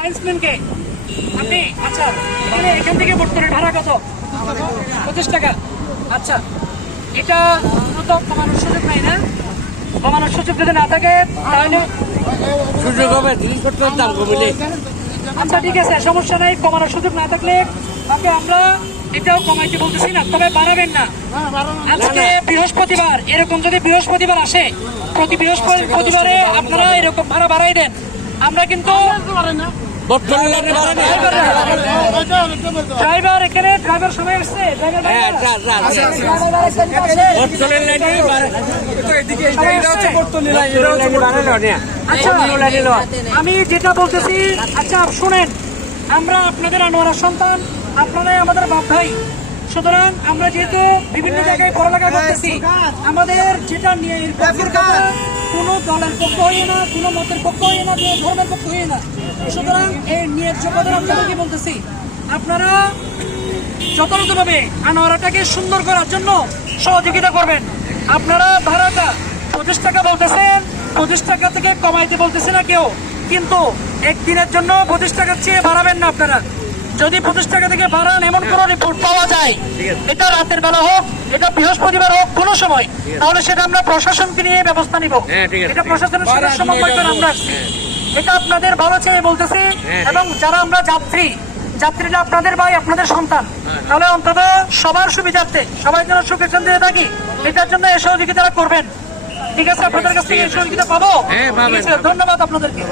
লাইন্সম্যানকে আপনি আচ্ছা তাহলে এখান থেকে বর্তমানে ভাড়া কত? 25 টাকা। আচ্ছা এটা তো কমানোর সুযোগ নাই না? কমানোর সুযোগ যদি না থাকে তাহলে সুযোগ হবে জিনিসপত্রের দাম কমিলে। আচ্ছা ঠিক আছে, সমস্যা নাই। কমানোর সুযোগ না থাকলে তাকে আমরা এটাও কমাইতে বলতেছি না, তবে বাড়াবেন না। আজকে বৃহস্পতিবার, এরকম যদি বৃহস্পতিবার আসে প্রতি বৃহস্পতিবারে আপনারা এরকম ভাড়া বাড়াই দেন, আমরা কিন্তু ড্রাইভার এখানে ড্রাইভার সময় আসছে, আমি যেটা বলতেছি, আচ্ছা শুনেন, আমরা আপনাদের আনোয়ারের সন্তান, আপনারাই আমাদের বাপ ভাই। সুতরাং আমরা যেহেতু বিভিন্ন জায়গায় পড়ালেখা করতেছি, আমাদের যেটা নিয়ে কোনো দলের পক্ষ হয়ে না, কোনো মতের পক্ষ হয়ে না, কোনো ধর্মের পক্ষ হয়ে না। সুতরাং এই নিয়ে যোগ্যতার আপনাদেরকে বলতেছি, আপনারা যথাযথভাবে আনোয়ারাটাকে সুন্দর করার জন্য সহযোগিতা করবেন। আপনারা ভাড়াটা 25 টাকা বলতেছেন, 25 টাকা থেকে কমাইতে বলতেছে না কেউ, কিন্তু একদিনের জন্য 25 টাকার চেয়ে বাড়াবেন না। আপনারা যদি 25 টাকা থেকে বাড়ান, এমন কোন রিপোর্ট পাওয়া যায়, এটা রাতের বেলা হোক, এটা বৃহস্পতিবার হোক, কোনো সময়, তাহলে সেটা আমরা প্রশাসনকে নিয়ে ব্যবস্থা নিব। এটা প্রশাসনের সাথে সমন্বয় করে আমরা আসছি। এটা আপনাদের ভালো চেয়ে বলতেছি। এবং যারা আমরা যাত্রীরা আপনাদের ভাই, আপনাদের সন্তান, তাহলে অন্তত সবার সুবিধার্থে, সবাই যেন সুখে শান্তিতে থাকি, এটার জন্য এই সহযোগিতা করবেন। ঠিক আছে, আপনাদের কাছ থেকে এই সহযোগিতা পাবো। ধন্যবাদ আপনাদেরকে।